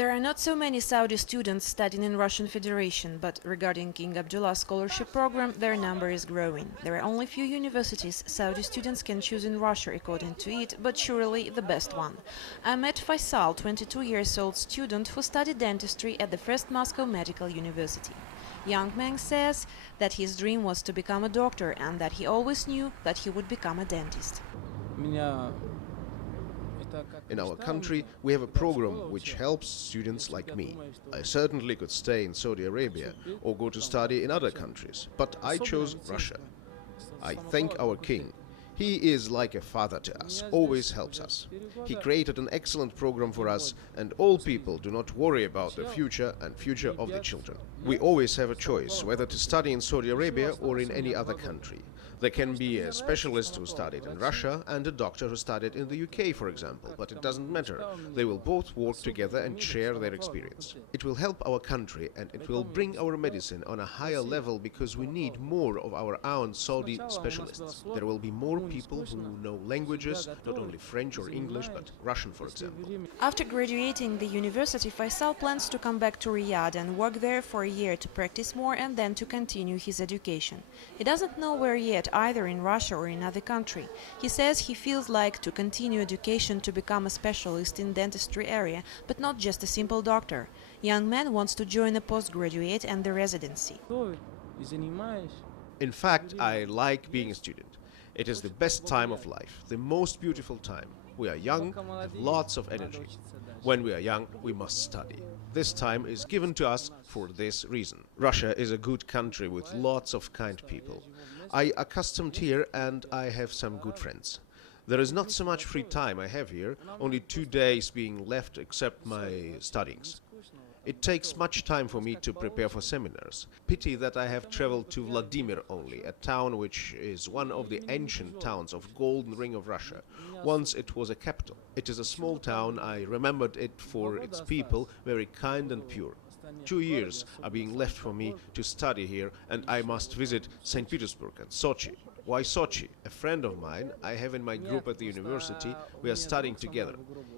There are not so many Saudi students studying in Russian Federation, but regarding King Abdullah scholarship program, their number is growing. There are only few universities Saudi students can choose in Russia according to it, but surely the best one. I met Faisal, 22 years old student who studied dentistry at the First Moscow Medical University. Young man says that his dream was to become a doctor and that he always knew that he would become a dentist. In our country, we have a program which helps students like me. I certainly could stay in Saudi Arabia or go to study in other countries, but I chose Russia. I thank our king. He is like a father to us, always helps us. He created an excellent program for us, and all people do not worry about the future and future of the children. We always have a choice whether to study in Saudi Arabia or in any other country. There can be a specialist who studied in Russia and a doctor who studied in the UK, for example, but it doesn't matter. They will both work together and share their experience. It will help our country and it will bring our medicine on a higher level because we need more of our own Saudi specialists. There will be more people who know languages, not only French or English, but Russian, for example. After graduating the university, Faisal plans to come back to Riyadh and work there for a year to practice more and then to continue his education. He doesn't know where yet, either in Russia or in another country. He says he feels like to continue education to become a specialist in dentistry area, but not just a simple doctor. Young man wants to join a postgraduate and the residency. In fact, I like being a student. It is the best time of life, the most beautiful time. We are young, have lots of energy. When we are young, we must study. This time is given to us for this reason. Russia is a good country with lots of kind people. I accustomed here and I have some good friends. There is not so much free time I have here, only 2 days being left except my studies. It takes much time for me to prepare for seminars. Pity that I have traveled to Vladimir only, a town which is one of the ancient towns of Golden Ring of Russia. Once it was a capital. It is a small town. I remembered it for its people, very kind and pure. 2 years are being left for me to study here, and I must visit St. Petersburg and Sochi. Why Sochi? A friend of mine I have in my group at the university. We are studying together.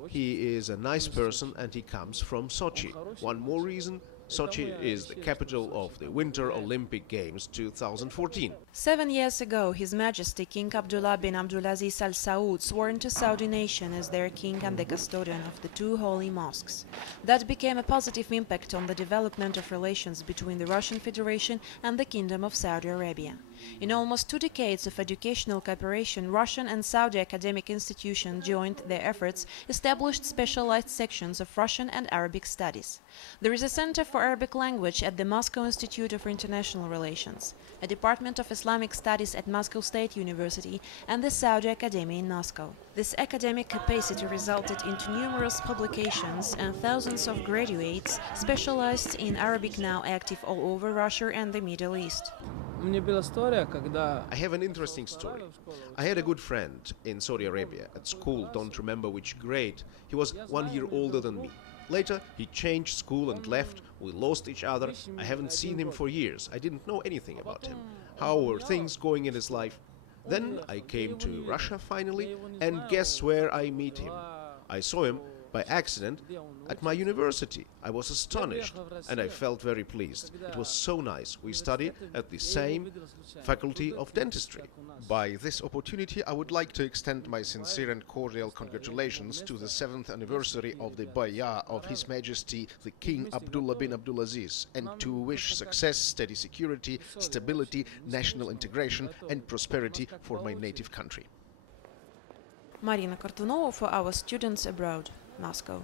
He is a nice person and he comes from Sochi. One more reason, Sochi is the capital of the Winter Olympic Games 2014. 7 years ago, His Majesty King Abdullah bin Abdulaziz Al Saud swore into Saudi nation as their king and the custodian of the two holy mosques. That became a positive impact on the development of relations between the Russian Federation and the Kingdom of Saudi Arabia. In almost 2 decades of educational cooperation, Russian and Saudi academic institutions joined their efforts, established specialized sections of Russian and Arabic studies. There is a Center for Arabic Language at the Moscow Institute of International Relations, a Department of Islamic Studies at Moscow State University, and the Saudi Academy in Moscow. This academic capacity resulted into numerous publications and thousands of graduates specialized in Arabic now active all over Russia and the Middle East. I have an interesting story. I had a good friend in Saudi Arabia at school, don't remember which grade. He was 1 year older than me. Later, he changed school and left. We lost each other. I haven't seen him for years. I didn't know anything about him. How were things going in his life? Then I came to Russia finally, and guess where I meet him? I saw him by accident at my university. I was astonished and I felt very pleased. It was so nice. We studied at the same faculty of dentistry. By this opportunity, I would like to extend my sincere and cordial congratulations to the 7th anniversary of the Bay'ah of His Majesty the King Abdullah bin Abdulaziz, and to wish success, steady security, stability, national integration and prosperity for my native country. Marina Kortunova for our students abroad, Moscow.